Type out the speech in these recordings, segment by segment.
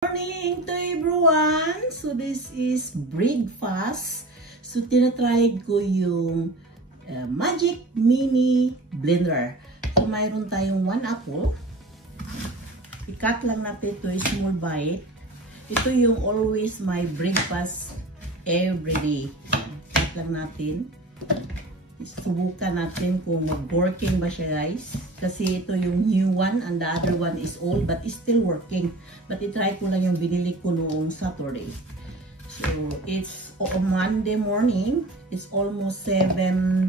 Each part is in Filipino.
Morning to everyone! So this is breakfast. So tinatry ko yung Magic Mini Blender. So mayroon tayong 1 apple. I-cut lang natin ito, small bite. Ito yung always my breakfast every day. Cut lang natin. Subukan natin kung mag-working ba siya, guys. Kasi ito yung new one and the other one is old but is still working. But i-try ko lang yung binili ko noong Saturday. So, it's Monday morning. It's almost 7:50.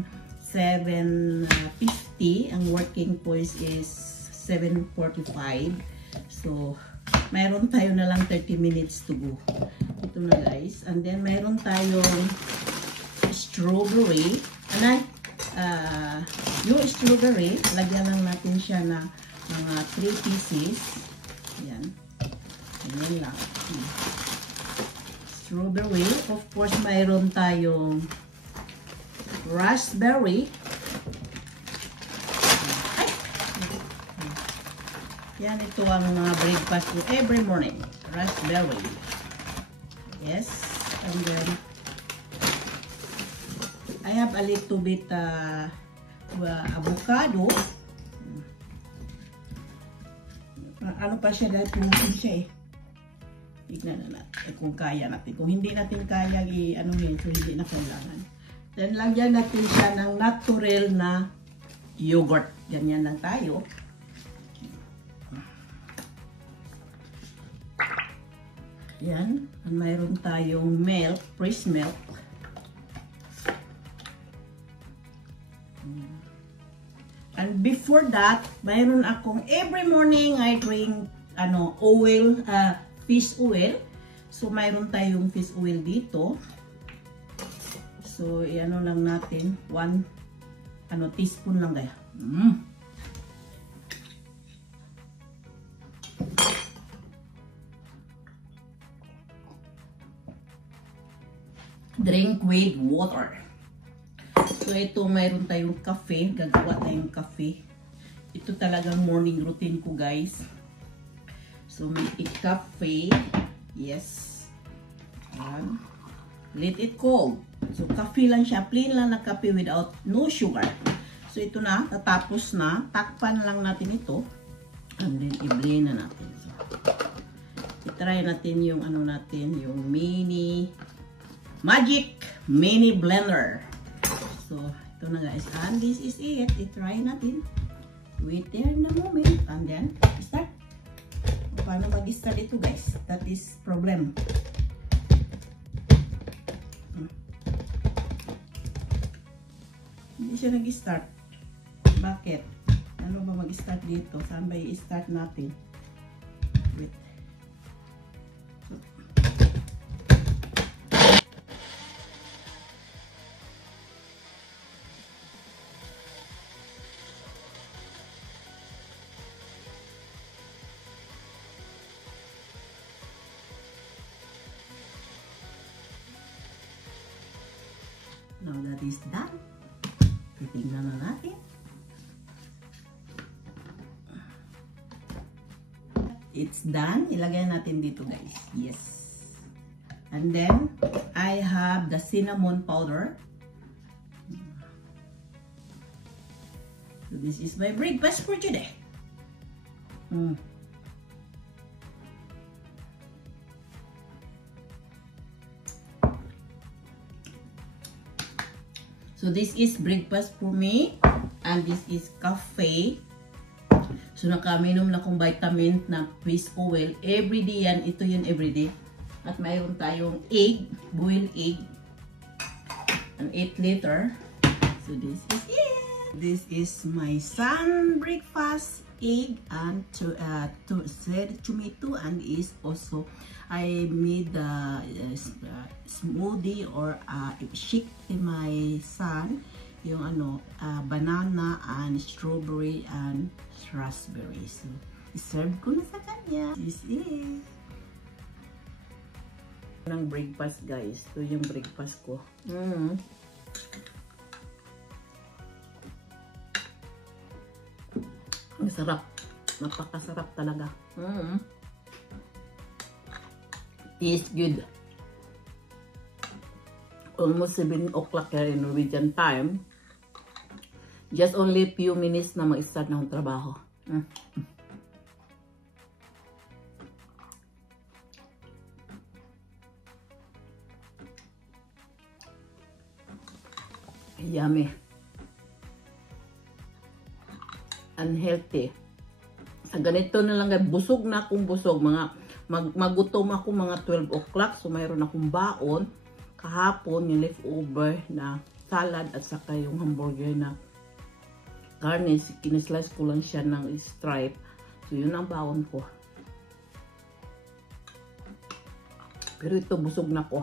Ang working voice is 7:45. So, mayroon tayo na lang 30 minutes to go. Ito na, guys. And then, mayroon tayong strawberry. Yung strawberry, lagyan lang natin siya na mga 3 pieces. Ayan. Ayan lang. Strawberry. Of course, mayroon tayong raspberry. Ay! Yan, ito ang mga breakfast ko every morning. Raspberry. Yes. And then, I have a little bit avocado. Ano pa siya dahil pumunod siya eh. Tignan na natin kung kaya natin. Kung hindi natin kaya ano yun, so hindi na kailangan. Then lagyan natin siya ng natural na yogurt. Ganyan lang tayo. Yan. And mayroon tayong milk, fresh milk. And before that, mayroon akong every morning I drink oil, fish oil. So mayroon tayong fish oil dito. So iano lang natin 1 teaspoon lang kaya. Drink with water. So ito, mayroon tayong kape. Gagawa tayong kape. Ito talagang morning routine ko, guys. So may kape. Yes. Ayan. Let it cold. So kape lang siya. Plain lang na kape without no sugar. So ito na. Tatapos na. Takpan lang natin ito. And then i-blend na natin. So, i-try natin yung yung Magic Mini Blender. So, ito na, guys. And this is it. I-try natin. Wait there in a moment. And then, start. Paano mag-start ito, guys? That is problem. Hindi siya nag-start. Bakit? Ano ba mag-start dito? Saan ba i-start natin? Wait. Now that is done, titignan na natin. It's done. Ilagay natin dito, guys. Yes. And then, I have the cinnamon powder. So this is my breakfast for today. So this is breakfast for me and this is cafe. So nakaminom na akong vitamin na fish oil. Everyday yan. Ito yun everyday. At mayroon tayong egg, boiled egg. An 8 liter. So this is it. This is my son breakfast egg and tomato and is also I made the smoothie or shake in my son yung banana and strawberry and raspberry. So i-serve ko na sa kanya. This is ng breakfast, guys. Ito yung breakfast ko. Ang sarap. Napakasarap talaga. is good. Almost 7 o'clock here in Norwegian time. Just only few minutes na mag-start na ang trabaho. Yummy. Unhealthy. Sa ganito na lang, busog na akong busog. Magutom ako mga 12 o'clock. So mayroon akong baon. Kahapon yung leftover na salad at saka yung hamburger na karne. Kinislice ko lang siya ng stripe. So yun ang baon ko. Pero ito busog na ko.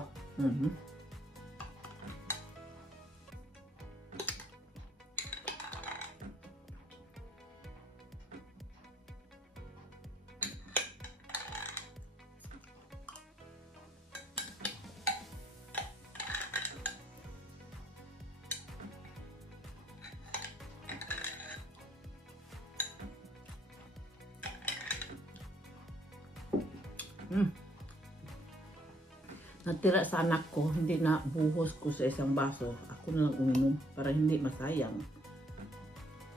Natira sa anak ko, hindi na buhos ko sa isang baso. Ako na lang uminom para hindi masayang.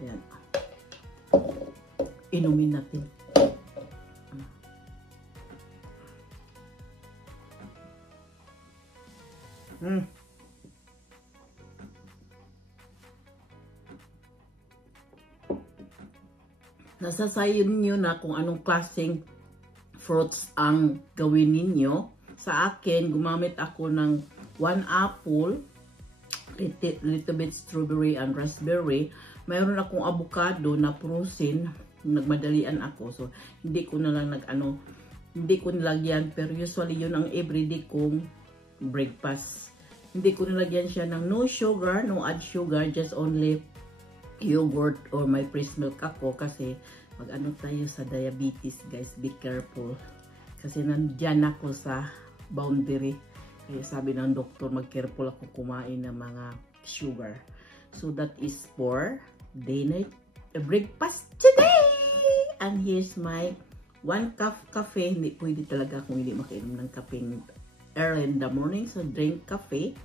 Ayan. Inumin natin. Nasa sayo niyo na kung anong klaseng fruits ang gawin ninyo. Sa akin, gumamit ako ng 1 apple, little bit strawberry and raspberry. Mayroon akong avocado na frozen, nagmadalian ako. So, hindi ko na lang hindi ko nilagyan, pero usually yun ang everyday kong breakfast. Hindi ko nilagyan siya ng no sugar, no add sugar, just only yogurt or my fresh milk ako kasi tayo sa diabetes, guys, be careful. Kasi nandyan ako sa boundary. Kaya sabi ng doktor, mag-careful ako kumain ng mga sugar. So that is for dinner, breakfast today! And here's my 1 cup cafe. Hindi pwede talaga kung hindi makainom ng kape early in the morning. So drink cafe.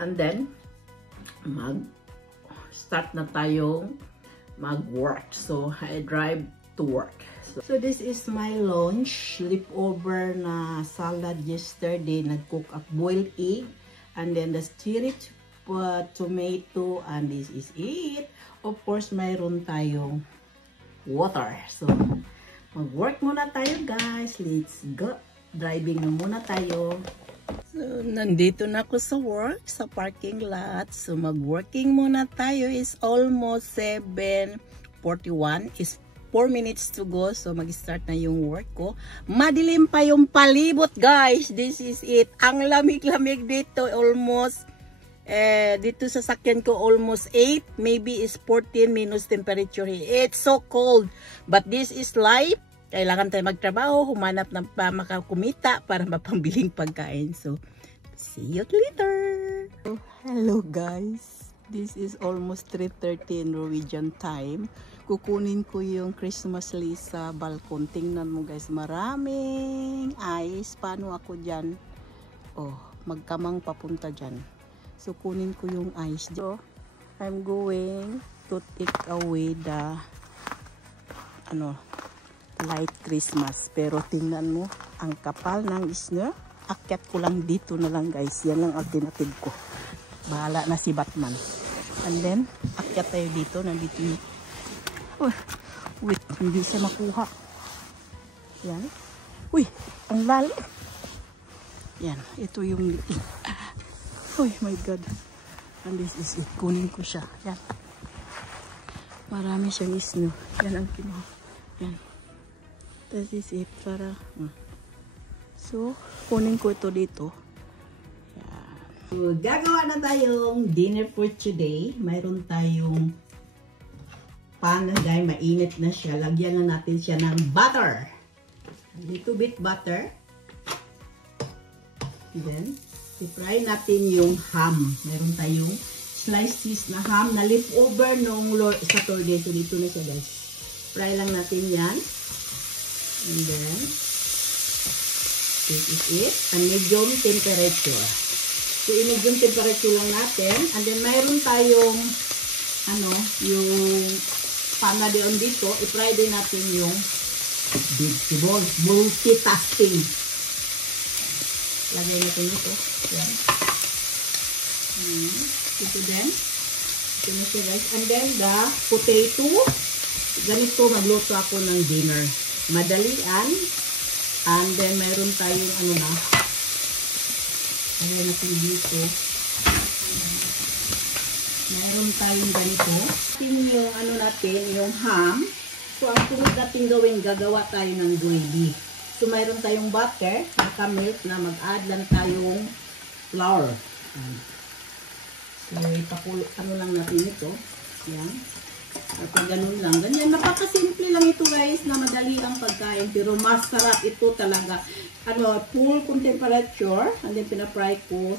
And then, mag-start na tayong mag-work. So, I drive to work. So this is my lunch. Leftover na salad yesterday. Nag-cook up boiled egg. And then the stirred tomato. And this is it. Of course, mayroon tayong water. So, mag-work muna tayo, guys. Let's go. Driving na muna tayo. So, nandito na ako sa work, sa parking lot. So, mag-working muna tayo. Is almost 7:41. Is 4 minutes to go. So, mag-start na yung work ko. Madilim pa yung palibot, guys. This is it. Ang lamig-lamig dito. Almost, dito sa sakyan ko, almost 8. Maybe is 14 minus temperature. It's so cold. But this is life. Kailangan tayo magtrabaho, humanap ng makakumita para mapambiling pagkain. So, see you later! Hello guys! This is almost 3:30 in Norwegian time. Kukunin ko yung Christmas list sa balkon. Tingnan mo guys, maraming ice. Paano ako dyan? Oh, magkamang papunta dyan. So, kunin ko yung ice. So, I'm going to take away the light Christmas. Pero tingnan mo, ang kapal ng snow. Akyat ko lang dito na lang guys. Yan lang alternative ko. Bahala na si Batman. And then, akyat tayo dito. Nandito yung... Oh, wait, hindi siya makuha. Yan. Uy, ang lali. Yan, ito yung... Oh my God. And this is it. Kunin ko siya. Yan. Marami siyang snow. Yan ang kinuha. Yan. That is it para so kunin ko ito dito. So, gagawa na tayong dinner for today. Mayroon tayong pan, guys, mainit na siya. Lagyan na natin siya ng butter. A little bit butter. Then, i-fry natin yung ham. Meron tayong slices na ham na leftover nung Saturday. So, dito na siya guys. Fry lang natin yan. And then, this is it. And medium temperature. So, i-medium temperature lang natin. And then, mayroon tayong, yung pana doon dito. I-fry din natin yung vegetables. Multitasking. Lagay natin dito. Yan. Ito din. Ito na siya guys. And then, the potato. Ganito, magluto ako ng dinner. Madalian. And then, mayroon tayong lagay natin dito. Mayroon tayong ganito. Yung natin, yung ham. So, ang sunod natin gawin, gagawa tayo ng gravy. So, mayroon tayong butter, naka-milk na mag-add lang tayong flour. So, ipakulo, lang natin ito. Yan. At ganun lang. Ganyan, napakasimple lang ito guys, na madali ang pagkain. Pero masarap ito talaga. Full temperature. And then, pinafry ko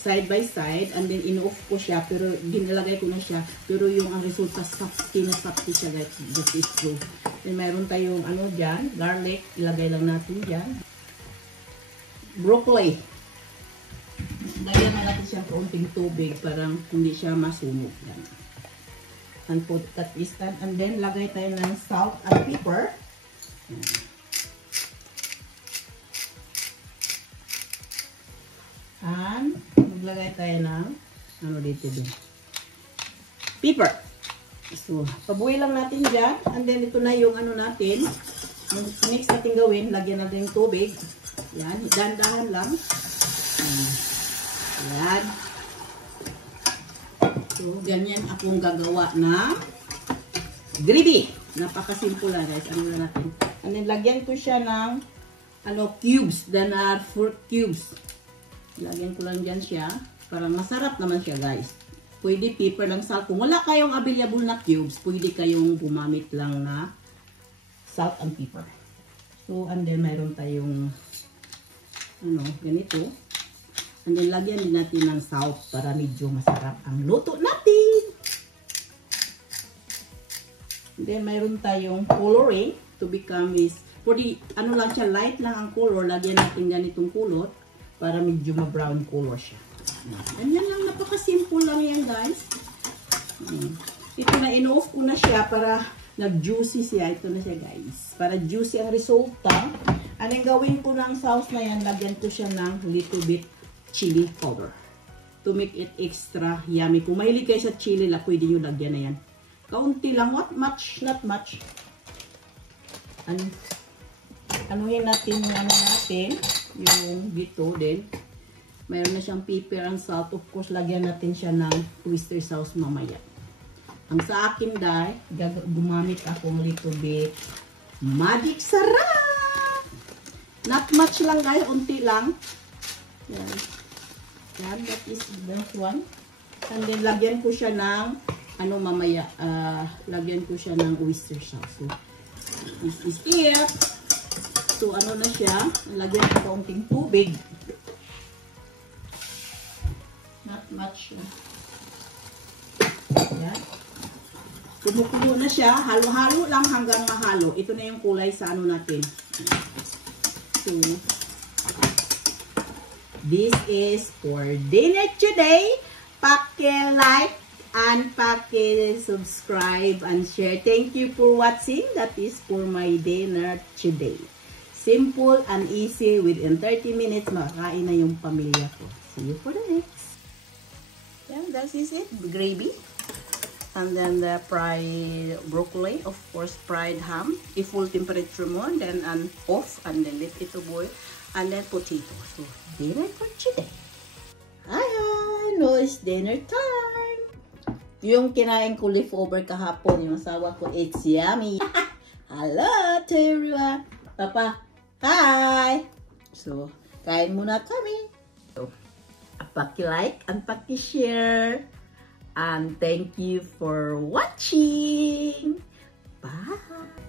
side by side. And then, in-off ko siya. Pero, ginalagay ko na siya. Pero, yung ang resulta, sapti na sapti siya guys. This is true. Then, mayroon tayong dyan. Garlic. Ilagay lang natin dyan. Broccoli. Lagyan na natin siya kaunting tubig. Parang hindi siya masunog. Yan. And put that is that. And then, lagay tayo ng salt at pepper. And, maglagay tayo ng, dito din. Pepper. So, pabuhay lang natin dyan. And then, ito na yung natin. Ang next natin gawin, lagyan natin yung tubig. Yan, dahan-dahan lang. Yan. So, ganyan akong gagawa na gravy. Napakasimple lang guys. Na natin. And then, lagyan ko siya ng cubes. Then, 4 cubes. Lagyan ko lang dyan siya. Para masarap naman siya guys. Pwede pepper lang salt. Kung wala kayong available na cubes, pwede kayong gumamit lang na salt and pepper. So, and then mayroon tayong ganito. And then lagyan din natin ng salt para medyo masarap ang luto natin. And then mayroon tayong coloring to become is, lang siya, light lang ang color. Lagyan natin ganitong kulot para medyo ma-brown color siya. Ganyan lang, napaka-simple lang yan guys. Ito na, in-off ko na siya para nag-juicy siya. Ito na siya guys. Para juicy ang resulta. Anong gawin ko ng sauce na yan, lagyan ko siya ng little bit chili powder. To make it extra yummy. Kung mahilig kayo sa chili, pwede nyo lagyan na yan. Kaunti lang, not much. Anuhin natin yung dito din. Mayroon na siyang pepper and salt. Of course, lagyan natin siya ng oyster sauce mamaya. Ang sa akin dahil, gumamit ako ng little bit magic sarap! Not much lang guys, unti lang. Yan. Yan, that is this one. And then, lagyan ko siya ng, mamaya, lagyan ko siya ng oyster sauce. So, this is it. So, na siya, lagyan ko kaunting tubig. Not much. Yan. Kumukulo na siya. Halo-halo lang hanggang mahalo. Ito na yung kulay sa natin. So, this is for dinner today. Paki-like and paki-subscribe and share. Thank you for watching. That is for my dinner today. Simple and easy. Within 30 minutes, makakain na yung pamilya ko. See you for the next. Yan, that is it. Gravy. And then the fried broccoli. Of course, fried ham. If full temperature mo. Then off. And then let it to boil. And then potato. So, dinner for today. Hi! No, it's dinner time. Yung kinain ko leftover kahapon. Yung asawa ko, it's yummy. Hello to everyone. Papa. Hi! So, kain muna kami. So, paki-like and paki-share. And thank you for watching. Bye!